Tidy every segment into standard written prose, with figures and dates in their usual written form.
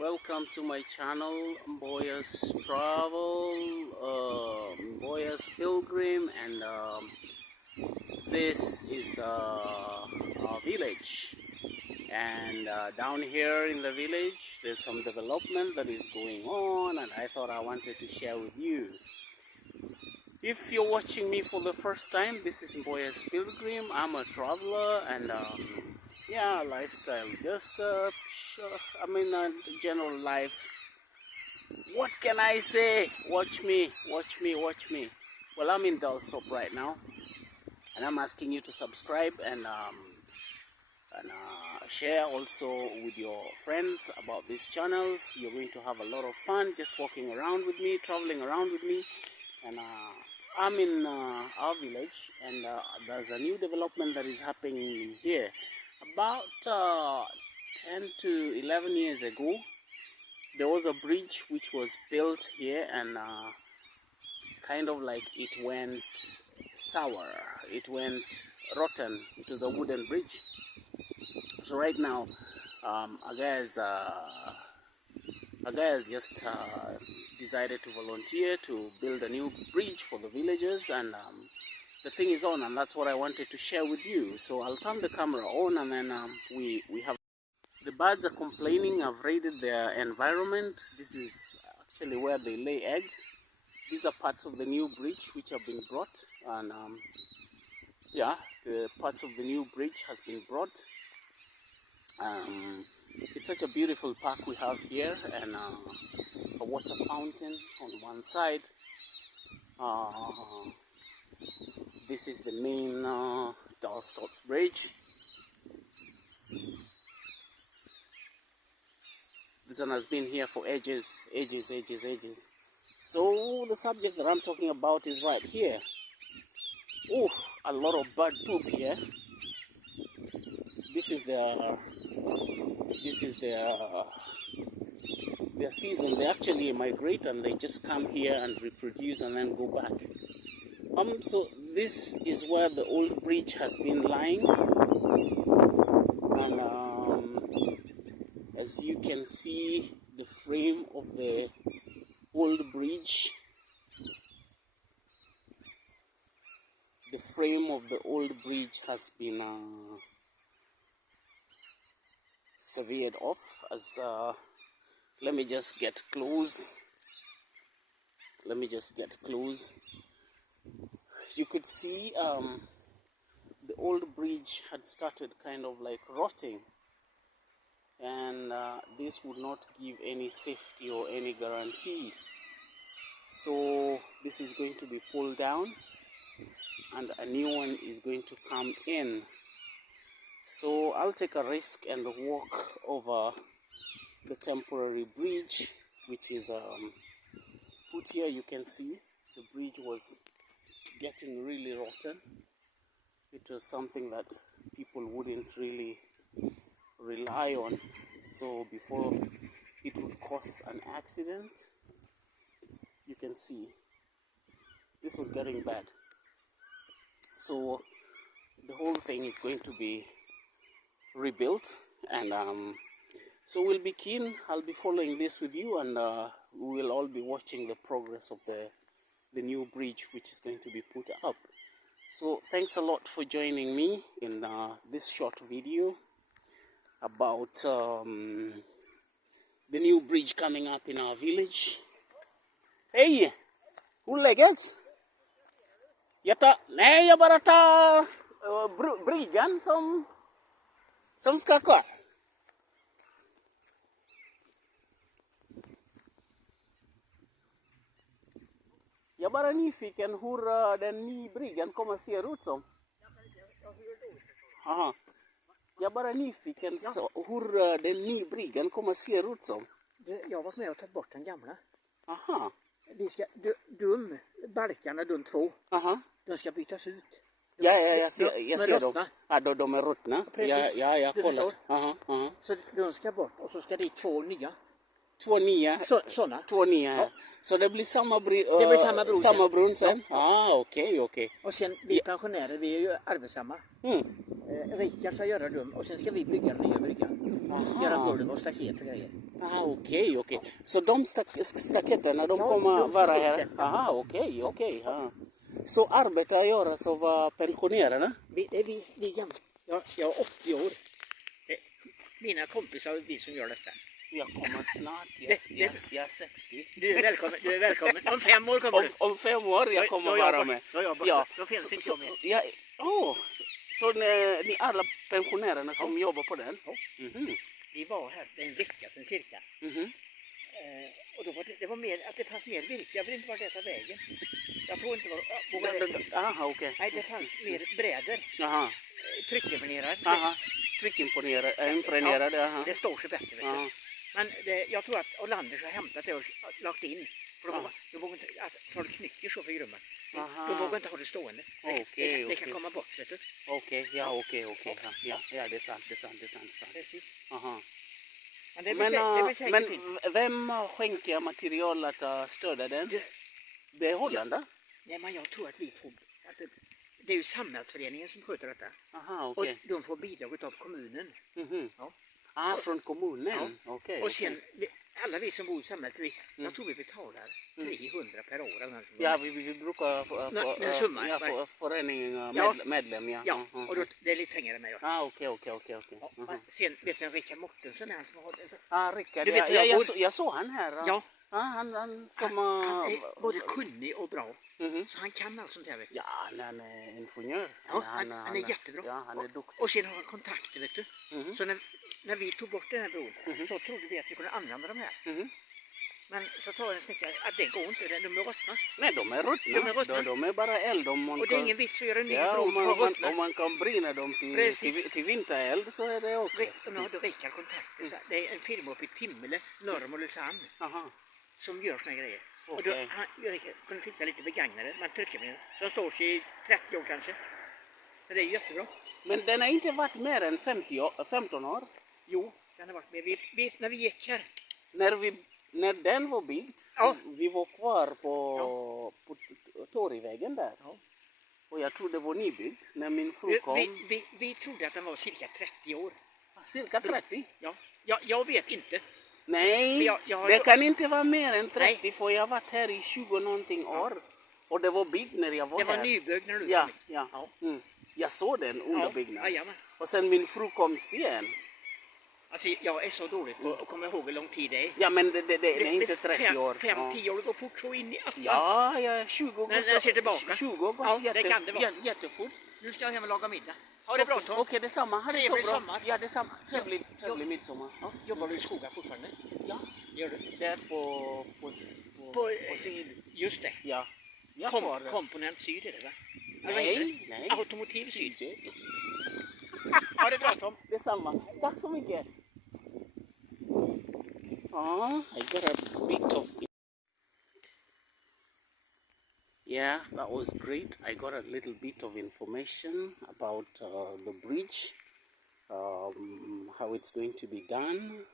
Welcome to my channel, Mboya's Travel, Mboya's Pilgrim, and this is our village. And down here in the village, there's some development that is going on, and I thought I wanted to share with you. If you're watching me for the first time, this is Mboya's Pilgrim. I'm a traveler and yeah, lifestyle, just general life. What can I say? Watch me. Well, I'm in Dalsop right now, and I'm asking you to subscribe and share also with your friends about this channel. You're going to have a lot of fun just walking around with me, traveling around with me. And I'm in our village, and there's a new development that is happening here. About 10 to 11 years ago, there was a bridge which was built here, and kind of like it went sour, it went rotten. It was a wooden bridge. So right now, a guy has just decided to volunteer to build a new bridge for the villagers, and the thing is on, and that's what I wanted to share with you. So I'll turn the camera on, and then we have the birds are complaining. I've raided their environment. This is actually where they lay eggs. These are parts of the new bridge which have been brought, and yeah, the parts of the new bridge has been brought. It's such a beautiful park we have here, and a water fountain on one side. This is the main Dalsop Bridge. This one has been here for ages. So the subject that I'm talking about is right here. Oh, a lot of bird poop here. This is their season. They actually migrate, and they just come here and reproduce and then go back. So this is where the old bridge has been lying, and as you can see, the frame of the old bridge, has been severed off. As let me just get close. You could see the old bridge had started kind of like rotting, and this would not give any safety or any guarantee. So this is going to be pulled down, and a new one is going to come in. So I'll take a risk and walk over the temporary bridge, which is put here. You can see the bridge was getting really rotten. It was something that people wouldn't really rely on. So before it would cause an accident, you can see this was getting bad. So the whole thing is going to be rebuilt, and so we'll be keen. I'll be following this with you, and we will all be watching the progress of the new bridge which is going to be put up. So thanks a lot for joining me in this short video about the new bridge coming up in our village. Hey, hur läget? Nej, jag bara tar bryggan som ska kvar. Jag bara nyfiken hur den nya bryggan kommer att se ut som. Aha. Jag bara nyfiken hur den nya bryggan kommer att se ut som. Jag har varit med och tagit bort den gamla. Aha. Vi ska balkarna, de två. Aha. De ska bytas ut. Jag ser dem. Ja, de är ruttna. Precis. Ja, jag har kollat. Aha. Så de ska bort, och så ska det två nya. Två nya? Sådana. Två nya, ja. Så det blir samma brunn sen? Ja. Okej. Och sen vi pensionärer, vi är ju arbetsamma. Rika ska göra dem, och sen ska vi bygga den nya bryggan. göra golv och staket och grejer. Okej. Så de staketterna, de Ja, kommer de vara sticker här? upp det. Aha, okej. Ja. Så arbetar göras av pensionärerna? Det är vi gamla. Jag är 80 år. Mina kompisar och vi som gör detta. Jag kommer snart, jag är 60. Du är välkommen. Om 5 år kommer du. Om 5 år jag kommer vara med. Då finns inte jag med. Så ni alla pensionärerna som jobbar på den? Ja. Mhm. Vi var här en vecka sedan cirka. Mhm. Och då var det var mer att det fanns mer virke. Jag vet inte vart det tar vägen. Jag tror inte vad... Aha, okej. Nej, det fanns mer brädor. Aha. Tryckimponerade. Aha. Impregnerade. Aha. Det står sig bättre. Vet du. Aha. Men jag tror att Ålanders har hämtat det och lagt in. För de vågar inte att folk knycker så för grumman. De vågar inte ha det stående. Det kan komma bort, vet du. Okej. Ja, det är sant. Precis. Aha. Men det blir säkert fint. Men vem skänker material att stödja den? Det är Hollanda? Nej, men jag tror att vi får... Alltså, det är ju samhällsföreningen som sköter detta. Aha, och de får bidrag av kommunen. Mhm. Ja. Från kommunen? Okej. Och sen, alla vi som bor i samhället, jag tror vi betalar 300 per år. Eller ja, vi brukar få förening medlem. Ja, och då, det är lite pengar med. Okej. Sen vet du Rickard Mortensen, han som har... Rickard, du vet, jag såg han här. Ja. Han är både kunnig och bra. Så han kan allt sånt här. Vet du. Ja, han är ingenjör. Ja, han är jättebra. Ja, han är duktig. Och sen har han kontakter, vet du. Så när vi tog bort den här bron så trodde vi att vi kunde använda de här. Men så sa en snickare att det går inte, de är ruttna. Nej, de är ruttna. De är bara eld. Och det är ingen vits att göra en ny bro på ruttna. Om man kan brinna dem till vintereld så är det okej. Och nu har då Rickard kontakter. Så det är en firma uppe i Timmele, norr om Ulricehamn. Som gör såna grejer. Och då kunde fixa lite begagnade. Man trycker med den. Så den står sig i 30 år kanske. Så det är jättebra. Men den har inte varit mer än 15 år? Jo, den har varit med. När vi gick här. När den var byggd, vi var kvar på Torgvägen där. Ja. Och jag trodde det var nybyggd när min fru kom. Vi trodde att den var cirka 30 år. Cirka 30? Ja, jag vet inte. Nej, det kan inte vara mer än 30 för jag har varit här i 20 någonting år. Och det var byggd när jag var här. Det var nybyggd när du kom. Ja. Jag såg den under byggnaden. Ja, och sen min fru kom sen. Alltså jag är så dålig på att komma ihåg hur lång tid det är. Ja, men det är inte 30 år. 5-10 år, det går fort så in i askan. Ja, 20 år. Men när jag ser tillbaka. 20 år det kan det vara. Jättefort. Nu ska jag hem och laga middag. Ha det bra, Tom. Okej, detsamma. Ha det så Trevlig bra. sommar. Ja, detsamma. Trevlig midsommar. Ja, jobbar du i skogen fortfarande? Ja. Gör du? Där på syd. Just det. Ja. Komponent syd är det, va? Nej. Automotiv syd. Ha det bra, Tom. Detsamma. Tack så mycket. I got a bit of... Yeah, that was great. I got a little bit of information about the bridge, how it's going to be done.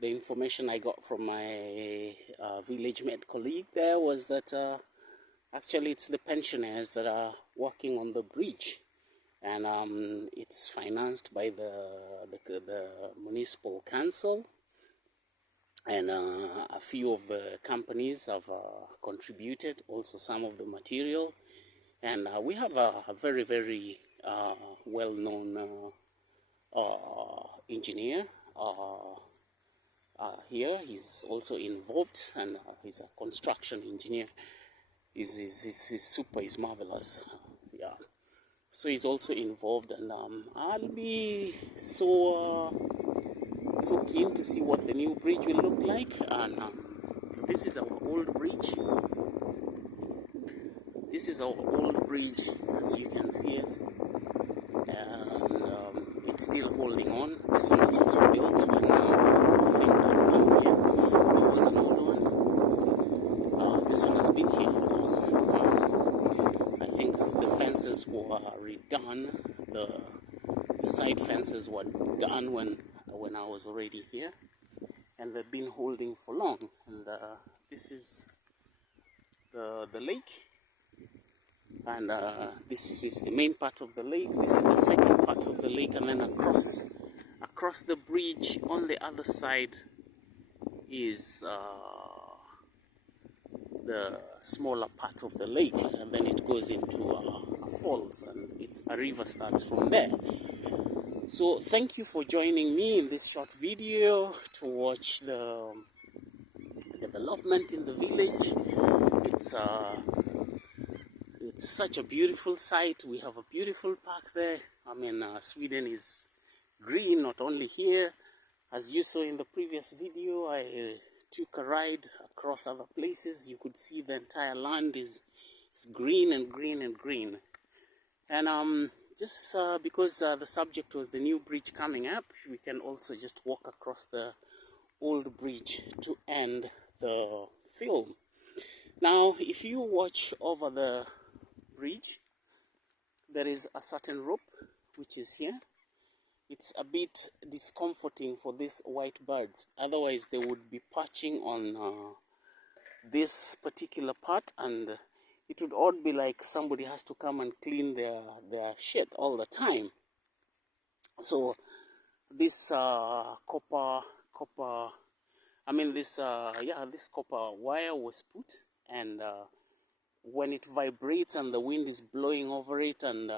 The information I got from my village mate colleague there was that actually it's the pensioners that are working on the bridge, and it's financed by the municipal council, and a few of the companies have contributed also some of the material, and we have a very, very well-known engineer here. He's also involved, and he's a construction engineer. He's super, he's marvelous. Yeah, so he's also involved, and I'll be so keen to see what the new bridge will look like. And this is our old bridge. This is our old bridge, as you can see it, and it's still holding on. This one was also built when I think I'd come here. There was an old one. This one has been here for long. I think the fences were redone. The side fences were done when I was already here, and they've been holding for long. And this is the lake, and this is the main part of the lake. This is the second part of the lake, and then across across the bridge on the other side is the smaller part of the lake, and then it goes into a falls, and a river starts from there. So thank you for joining me in this short video to watch the development in the village. It's such a beautiful sight. We have a beautiful park there. I mean, Sweden is green, not only here. As you saw in the previous video, I took a ride across other places. You could see the entire land is green and green and green. And just because the subject was the new bridge coming up, we can also just walk across the old bridge to end the film. Now, if you watch over the bridge, there is a certain rope which is here. It's a bit discomforting for these white birds, otherwise they would be perching on this particular part, and it would all be like somebody has to come and clean their shit all the time. So this copper wire was put, and when it vibrates and the wind is blowing over it, and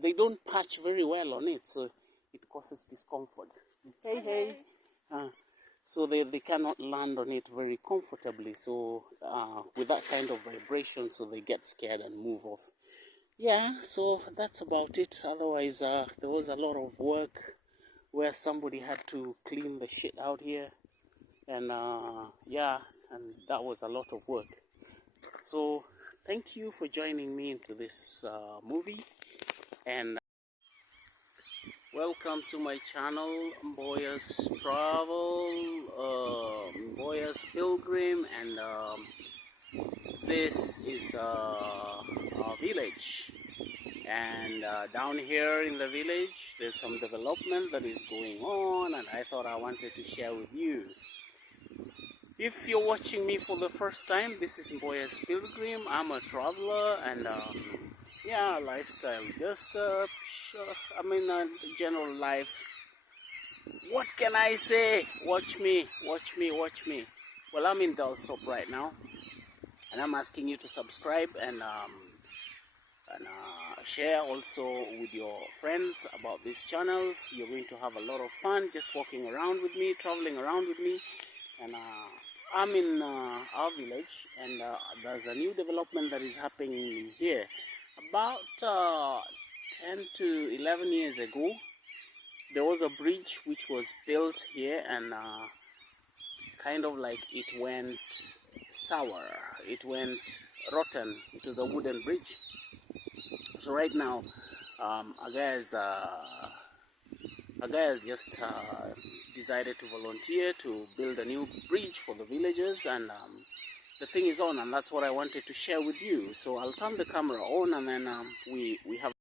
they don't patch very well on it, so it causes discomfort. Hey. So they cannot land on it very comfortably, so with that kind of vibration, so they get scared and move off. Yeah, so that's about it. Otherwise, there was a lot of work where somebody had to clean the shit out here, and and that was a lot of work. So thank you for joining me into this movie, and welcome to my channel, Mboya's Travel, Mboya's Pilgrim, and this is our village. And down here in the village, there's some development that is going on, and I thought I wanted to share with you. If you're watching me for the first time, this is Mboya's Pilgrim. I'm a traveler, and lifestyle, just general life. What can I say? Watch me. Well, I'm in Dalsop right now, and I'm asking you to subscribe and share also with your friends about this channel. You're going to have a lot of fun just walking around with me, traveling around with me. And I'm in our village, and there's a new development that is happening here. About 10 to 11 years ago, there was a bridge which was built here, and kind of like it went sour, it went rotten. It was a wooden bridge. So right now, a guy has just decided to volunteer to build a new bridge for the villagers, and the thing is on, and that's what I wanted to share with you. So I'll turn the camera on, and then we have